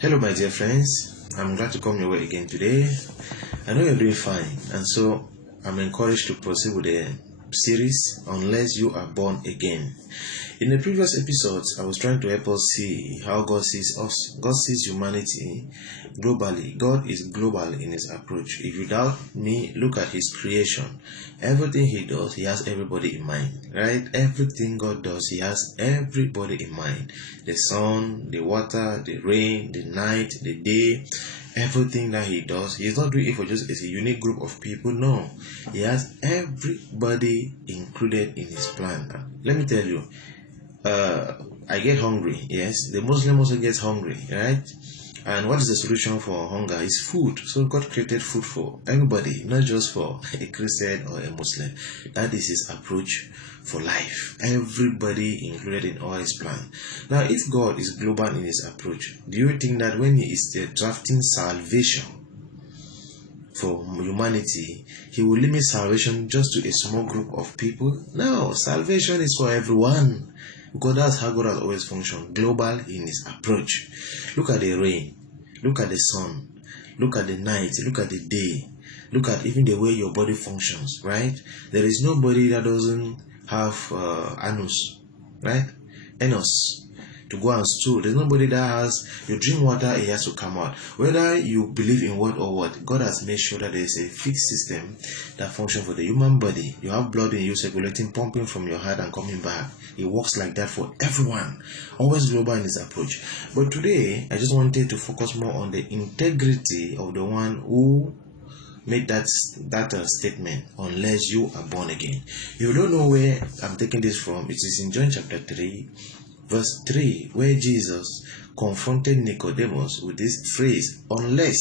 Hello, my dear friends. I'm glad to come your way again today. I know you're doing fine, and so I'm encouraged to proceed with the series Unless You Are Born Again. In the previous episodes, I was trying to help us see how God sees us. God sees humanity globally. God is global in his approach. If you doubt me, look at his creation. Everything he does, he has everybody in mind, right? Everything God does, he has everybody in mind. The sun, the water, the rain, the night, the day, everything that he does, he's not doing it for just a unique group of people. No, he has everybody included in his plan. Let me tell you, I get hungry. Yes, the Muslim also gets hungry, right? And what is the solution for hunger? Is food. So God created food for everybody, not just for a Christian or a Muslim. That is his approach for life. Everybody included in all his plan. Now, if God is global in his approach, do you think that when he is drafting salvation for humanity, he will limit salvation just to a small group of people? No, salvation is for everyone, because that's how God has always functioned, global in his approach. Look at the rain, look at the sun, look at the night, look at the day, look at even the way your body functions, right? There is nobody that doesn't have anus, right? Anus to go and stool. There's nobody that has, you drink water, it has to come out. Whether you believe in what or what, God has made sure that there's a fixed system that functions for the human body. You have blood in you circulating, pumping from your heart and coming back. It works like that for everyone. Always global in his approach. But today, I just wanted to focus more on the integrity of the one who made that statement, unless you are born again. You don't know where I'm taking this from. It is in John chapter 3, verse 3, where Jesus confronted Nicodemus with this phrase, unless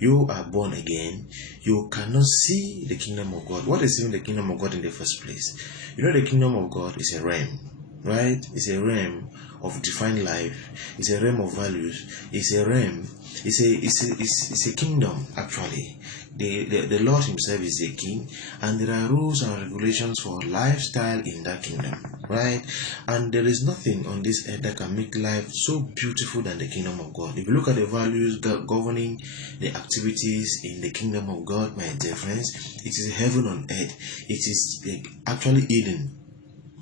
you are born again, you cannot see the kingdom of God. What is even the kingdom of God in the first place? You know, the kingdom of God is a realm, right? It's a realm of divine life. It's a realm of values. It's a realm. It's a kingdom, actually. The Lord himself is a king, and there are rules and regulations for lifestyle in that kingdom, right? And there is nothing on this earth that can make life so beautiful than the kingdom of God. If you look at the values governing the activities in the kingdom of God, my dear friends, it is heaven on earth. It is actually Eden.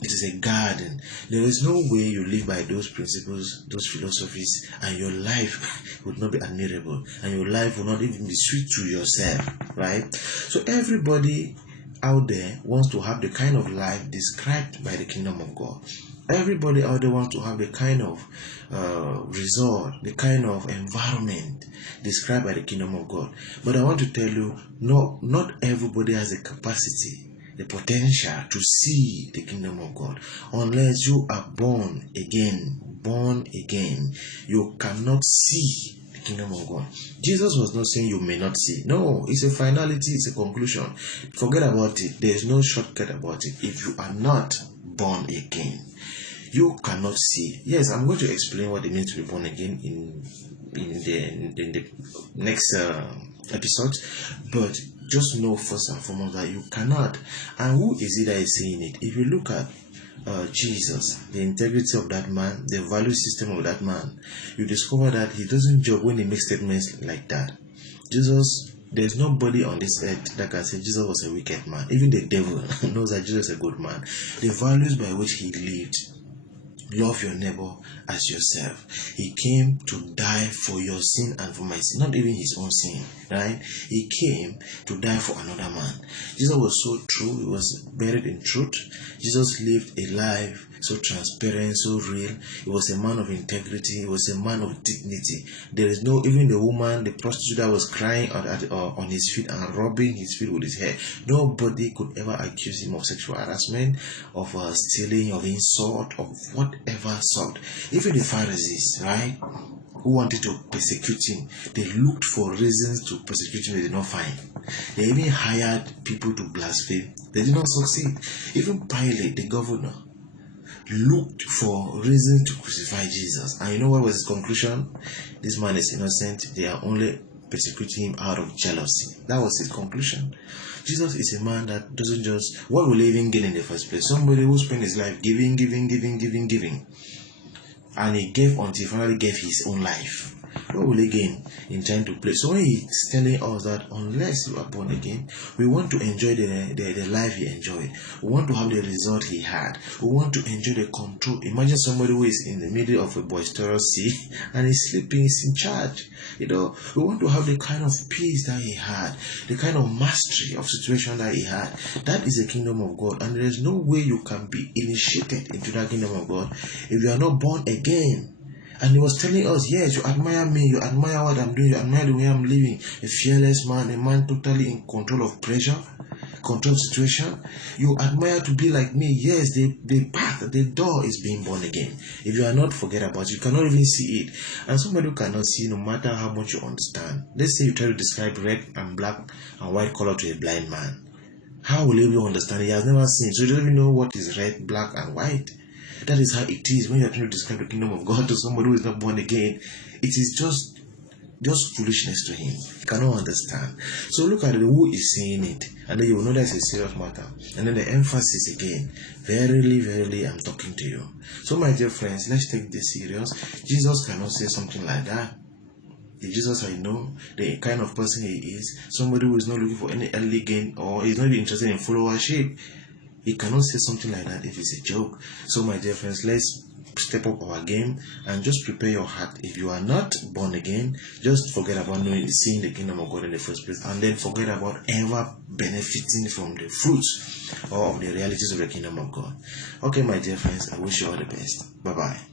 It is a garden. There is no way you live by those principles, those philosophies, and your life would not be admirable, and your life will not even be sweet to yourself, right? So everybody out there wants to have the kind of life described by the kingdom of God. Everybody out there wants to have the kind of result, the kind of environment described by the kingdom of God. But I want to tell you, no, not everybody has the capacity, the potential to see the kingdom of God. Unless you are born again, you cannot see the kingdom of God. Jesus was not saying you may not see. No, it's a finality, it's a conclusion. Forget about it. There's no shortcut about it. If you are not born again, you cannot see. Yes, I'm going to explain what it means to be born again in the next episode, but just know first and foremost that you cannot. And who is it that is saying it? If you look at Jesus, the integrity of that man, the value system of that man, you discover that he doesn't joke when he makes statements like that. Jesus, there's nobody on this earth that can say Jesus was a wicked man. Even the devil knows that Jesus is a good man. The values by which he lived, love your neighbor as yourself. He came to die for your sin and for my sin, not even his own sin, right? He came to die for another man. Jesus was so true. He was buried in truth. Jesus lived a life so transparent, so real. He was a man of integrity. He was a man of dignity. There is no, even the woman, the prostitute that was crying on his feet and rubbing his feet with his hair, nobody could ever accuse him of sexual harassment, of stealing, of insult, of whatever sort. Even the Pharisees, right, who wanted to persecute him, they looked for reasons to persecute him. They did not find. They even hired people to blaspheme. They did not succeed. Even Pilate, the governor, looked for reasons to crucify Jesus. And you know what was his conclusion? This man is innocent. They are only persecuting him out of jealousy. That was his conclusion. Jesus is a man that doesn't just, what will he even gain in the first place? Somebody who spent his life giving. And he gave until he finally gave his own life. What will he gain in trying to play? So when he's telling us that unless you are born again, we want to enjoy the life he enjoyed. We want to have the result he had. We want to enjoy the control. Imagine somebody who is in the middle of a boisterous sea and he's sleeping, he's in charge. We want to have the kind of peace that he had, the kind of mastery of situation that he had. That is the kingdom of God, and there is no way you can be initiated into that kingdom of God if you are not born again. And he was telling us, yes, you admire me, you admire what I'm doing, you admire the way I'm living. A fearless man, a man totally in control of pressure, control of situation. You admire to be like me. Yes, the path, the door is being born again. If you are not, forget about it. You cannot even see it. And somebody who cannot see, no matter how much you understand. Let's say you try to describe red and black and white color to a blind man. How will he even understand? He has never seen, so he doesn't even know what is red, black, and white. That is how it is when you are trying to describe the kingdom of God to somebody who is not born again. It is just foolishness to him. He cannot understand. So look at who is saying it, and then you will know that it's a serious matter. And then the emphasis again, verily, verily, I'm talking to you. So my dear friends, let's take this serious. Jesus cannot say something like that. If Jesus, I know the kind of person he is, somebody who is not looking for any earthly gain or is not interested in followership. He cannot say something like that if it's a joke. So my dear friends, let's step up our game and just prepare your heart. If you are not born again, just forget about seeing the kingdom of God in the first place, and then forget about ever benefiting from the fruits or of the realities of the kingdom of God. Okay, my dear friends, I wish you all the best. Bye-bye.